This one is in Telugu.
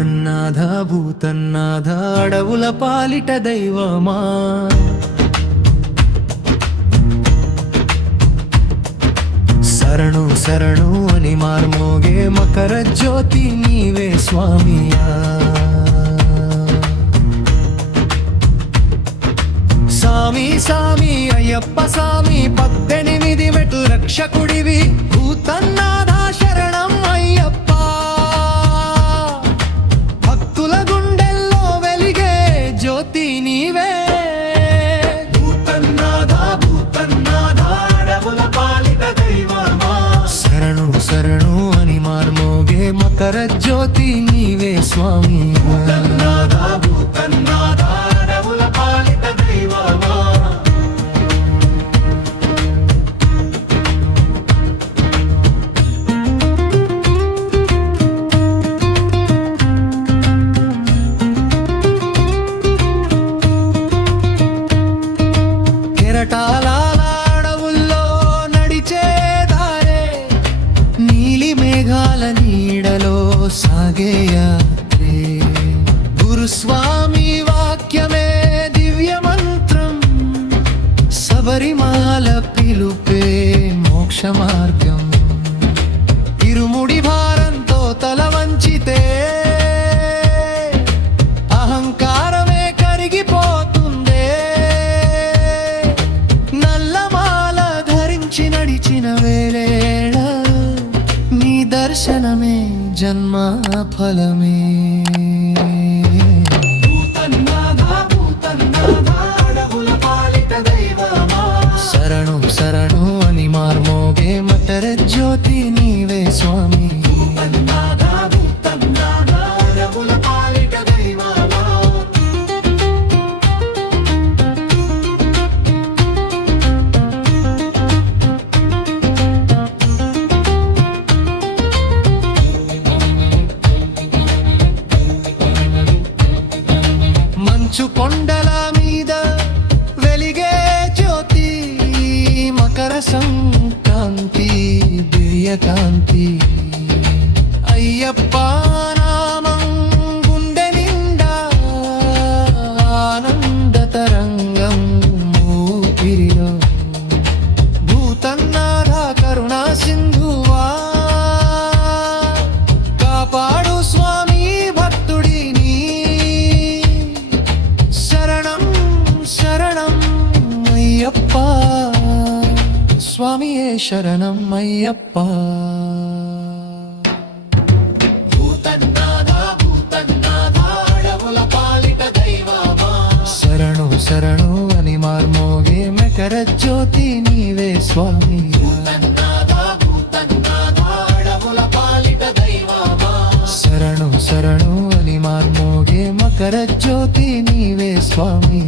భూతన్నాథ భూతన్నాథ అడవుల పాలిట దైవమా శరణు శరణు అని మార్మోగే మకర జ్యోతి నీవే స్వామియా సామి సామి అయ్యప్ప సామి 18 మెట్టు రక్షకుడివి భూతన్నాథ శరణం అయ్యప్ప భక్తుల గుండెల్లో వెలిగే జ్యోతి నీవే భూతన్నాథ భూతన్నాథ అడవుల పాలిట దైవమా శరణు శరణు అని మార్మోగే మకర జ్యోతి నీవే స్వామి భూతన్నాథ భూతన్నాథ అడవుల పాలిట దైవమా అడవుల్లో నడిచే దారే నీలి మేఘాల నీడలో సాగే యాత్రే గురుస్వామి వాక్యమే దివ్య మంత్రం శబరిమల పిలుపే మోక్ష మార్గం ఇరుముడి భారంతో తల వంచితే అహంకారమే కరిగిపోతుందే నల్లమాల ధరించి నడిచిన వేళ నీ దర్శనమే జన్మ ఫలమే శరణు శరణు అని మార్మోగే మకర జ్యోతి నీవే స్వామి మంచు కొండల మీద వెలిగే జ్యోతి మకర సంక్రాంతి దివ్య కాంతి అయ్యప్ప నామం గుండె నిండా ఆనంద తరంగం ఊపిరిలో భూతన్నాథ కరుణా సింధువా కాపాడు స్వామి భక్తుడిని శరణం శరణం అయ్యప్ప స్వామియే శరణం అయ్యప్ప భూతన్నాథ భూతన్నాథ అడవుల పాలిట దైవమా శరణు శరణు అని మార్మోగే మకర జ్యోతి నీవే స్వామి భూతన్నాథ భూతన్నాథ అడవుల పాలిట దైవమా శరణు శరణు అని మార్మోగే మకర జ్యోతి నీవే స్వామి